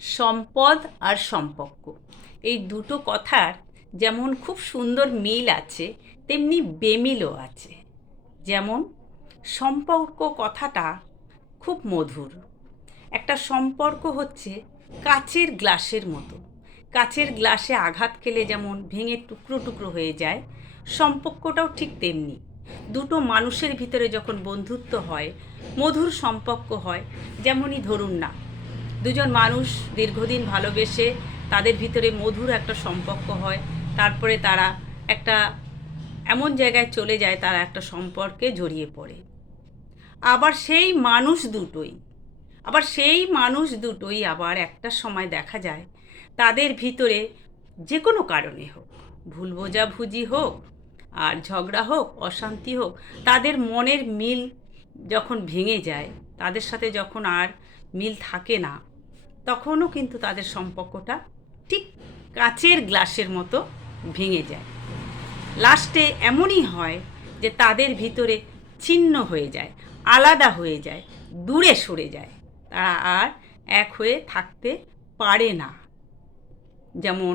সম্পদ আর সম্পর্ক এই দুটো কথার যেমন খুব সুন্দর মিল আছে, তেমনি বেমিলও আছে। যেমন সম্পর্ক কথাটা খুব মধুর। একটা সম্পর্ক হচ্ছে কাচের গ্লাসের মতো। কাচের গ্লাসে আঘাত খেলে যেমন ভেঙে টুকরো টুকরো হয়ে যায়, সম্পর্কটাও ঠিক তেমনি। দুটো মানুষের ভিতরে যখন বন্ধুত্ব হয়, মধুর সম্পর্ক হয়, যেমনই ধরুন না, দুজন মানুষ দীর্ঘদিন ভালোবেসে তাদের ভিতরে মধুর একটা সম্পর্ক হয়, তারপরে তারা একটা এমন জায়গায় চলে যায়, তারা একটা সম্পর্কে জড়িয়ে পড়ে। আবার সেই মানুষ দুটোই আবার একটা সময় দেখা যায় তাদের ভিতরে যে কোনো কারণে হোক, ভুল বোঝাবুঝি হোক আর ঝগড়া হোক, অশান্তি হোক, তাদের মনের মিল যখন ভেঙে যায়, তাদের সাথে যখন আর মিল থাকে না, তখনও কিন্তু তাদের সম্পর্কটা ঠিক কাচের গ্লাসের মতো ভেঙে যায়। লাস্টে এমনই হয় যে তাদের ভিতরে ছিন্ন হয়ে যায়, আলাদা হয়ে যায়, দূরে সরে যায়, তারা আর এক হয়ে থাকতে পারে না। যেমন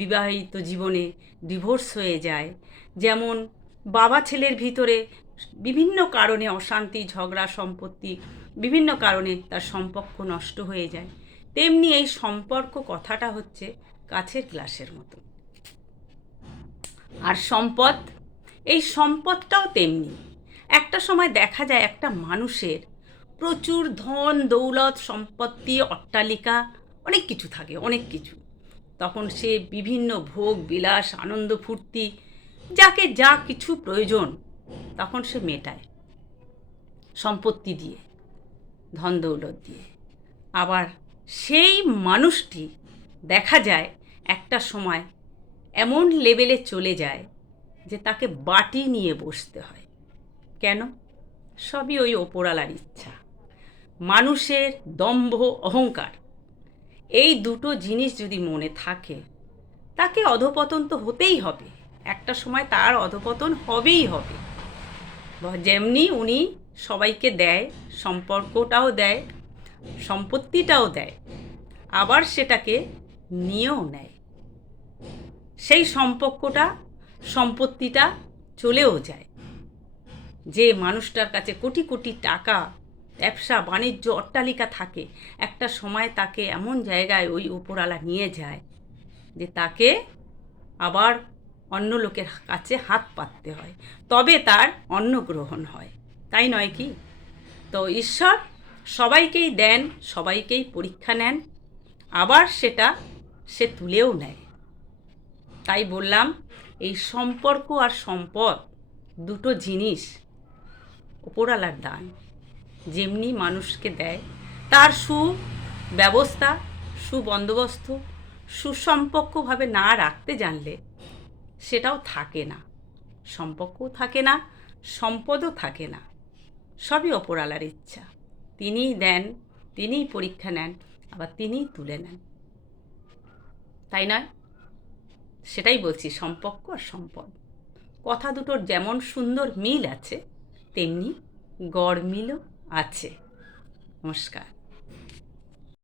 বিবাহিত জীবনে ডিভোর্স হয়ে যায়, যেমন বাবা ছেলের ভিতরে বিভিন্ন কারণে অশান্তি, ঝগড়া, সম্পত্তি, বিভিন্ন কারণে তার সম্পর্ক নষ্ট হয়ে যায়, তেমনি এই সম্পর্ক কথাটা হচ্ছে কাচের গ্লাসের মতো। আর সম্পদ, এই সম্পদটাও তেমনি। একটা সময় দেখা যায় একটা মানুষের প্রচুর ধন দৌলত, সম্পত্তি, অট্টালিকা, অনেক কিছু থাকে, অনেক কিছু। তখন সে বিভিন্ন ভোগ বিলাস, আনন্দ ফুর্তি, যাকে যা কিছু প্রয়োজন তখন সে মেটায় সম্পত্তি দিয়ে, ধন দৌলত দিয়ে। আবার সেই মানুষটি দেখা যায় একটা সময় এমন লেভেলে চলে যায় যে তাকে বাটি নিয়ে বসতে হয়। কেন? সবই ওই ওপরওয়ালার ইচ্ছা। মানুষের দম্ভ, অহংকার, এই দুটো জিনিস যদি মনে থাকে, তাকে অধঃপতন তো হতেই হবে। একটা সময় তার অধঃপতন হবেই হবে। যেমনি উনি সবাইকে দেয়, সম্পর্কটাও দেয়, সম্পত্তিটাও দেয়, আবার সেটাকে নিয়েও নেয়। সেই সম্পর্কটা, সম্পত্তিটা চলেও যায়। যে মানুষটার কাছে কোটি কোটি টাকা, ব্যবসা বাণিজ্য, অট্টালিকা থাকে, একটা সময় তাকে এমন জায়গায় ওই উপরওয়ালা নিয়ে যায় যে তাকে আবার অন্য লোকের কাছে হাত পাততে হয়, তবে তার অন্ন গ্রহণ হয়। তাই নয় কি? তো ঈশ্বর সবাইকেই দেন, সবাইকেই পরীক্ষা নেন, আবার সেটা সে তুলেও নেয়। তাই বললাম, এই সম্পর্ক আর সম্পদ দুটো জিনিস ওপরওয়ালার দান। যেমনি মানুষকে দেয়, তার সুব্যবস্থা, সুবন্দোবস্ত, সুসম্পর্কভাবে না রাখতে জানলে সেটাও থাকে না, সম্পর্কও থাকে না, সম্পদও থাকে না। সবই ওপরওয়ালার ইচ্ছা। তিনিই দেন, তিনিই পরীক্ষা নেন, আবার তিনিই তুলে নেন। তাই নয়? সেটাই বলছি, সম্পর্ক আর সম্পদ কথা দুটোর যেমন সুন্দর মিল আছে, তেমনি গড়মিলও আছে। নমস্কার।